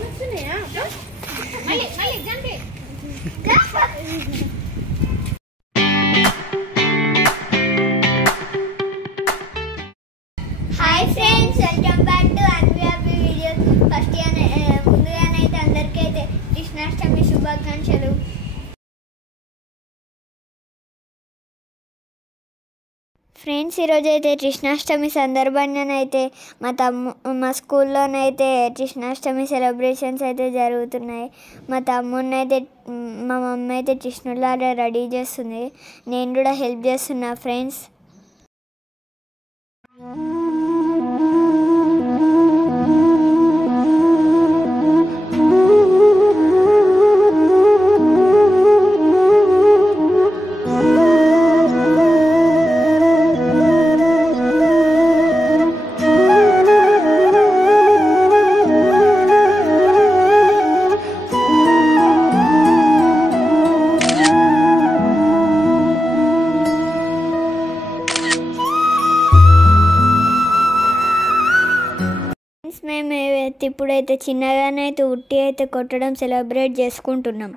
Hi friends, welcome back to అన్వ్యాపీ videos. First ముందుగానైతే అందరికైతే కృష్ణాష్టమి శుభాకాంక్షలు. ఫ్రెండ్స్, ఈరోజైతే కృష్ణాష్టమి సందర్భంగానైతే మా స్కూల్లోనైతే కృష్ణాష్టమి సెలబ్రేషన్స్ అయితే జరుగుతున్నాయి. మా మమ్మీ అయితే కృష్ణులాగా రెడీ చేస్తుంది. నేను కూడా హెల్ప్ చేస్తున్నా ఫ్రెండ్స్. మేము ఇప్పుడైతే చిన్నగానే అయితే ఉట్టి అయితే కొట్టడం సెలబ్రేట్ చేసుకుంటున్నాం.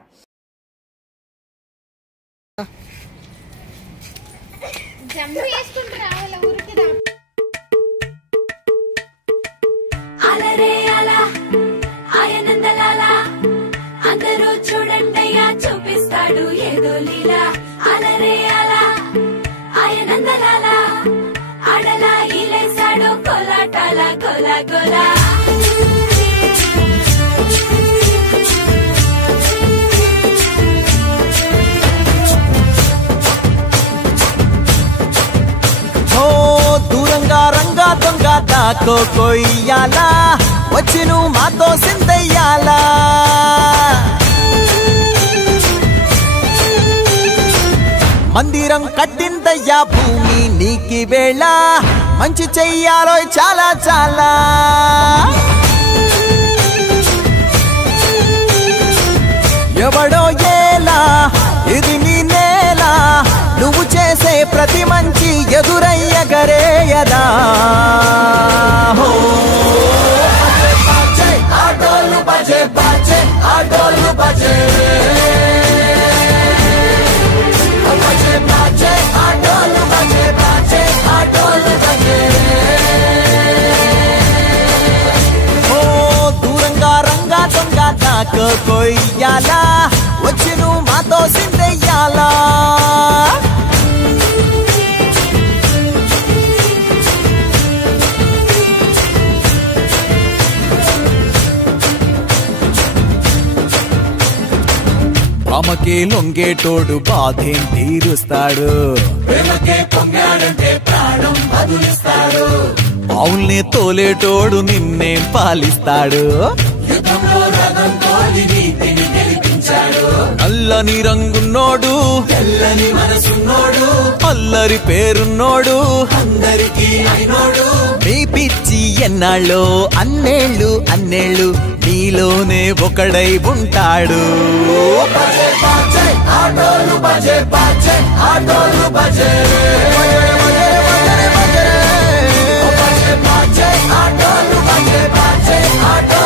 అందరూ చూడండియా, చూపిస్తాడు ఏదో లీలా. అలరే అలా ఆయనందలాల ఆడలా ఈలేసాడు కోలాటాల గోలా గోలా. దూరంగా రంగా దొంగ దాకో కొయ్యాలా, వచ్చి నువ్వు మాతో సిందయ్యాలా. మందిరం కట్టిందయ్యా భూమి నీకి వేళ, మంచి చెయ్యాలో చాలా చాలా. ఎవడో ఏలా ఇది నీ నేల, నువ్వు చేసే ప్రతి మంచి ఎదురయ్యగరేయదా. ఆటోలు బజే బజే, ఆటోలు బజే బజే బజే, ఆటోలు బజే బజే, ఆటోలు బజే. ఓ దూరంగా రంగా దొంగ దాకో కొయ్యాలా, వచ్చి నువ్వు మాతో సిందెయ్యాలా. ప్రేమకే లొంగేటోడు బాధేం తీరుస్తాడు, ప్రేమకే పొంగాడంటే ప్రాణం బదులిస్తాడు. అవుల్నే తోలేటోడు నిన్నేం పాలిస్తాడు, యుద్ధంలో రథం తోలి నీతిని గెలిపించాడు. నల్లని రంగున్నోడు, తెల్లని మనసున్నోడు, అల్లరి పేరున్నోడు, అందరికీ అయినోడు. మీ పిచ్చి ఎన్నాళ్ళో అన్నేళ్ళు అన్నేళ్ళు నీలోనే ఒకడై ఉంటాడు. ఆటోలు బజే బజే, ఆటోలు బజే బజే బజే, ఆటోలు బజే బజే, ఆటోలు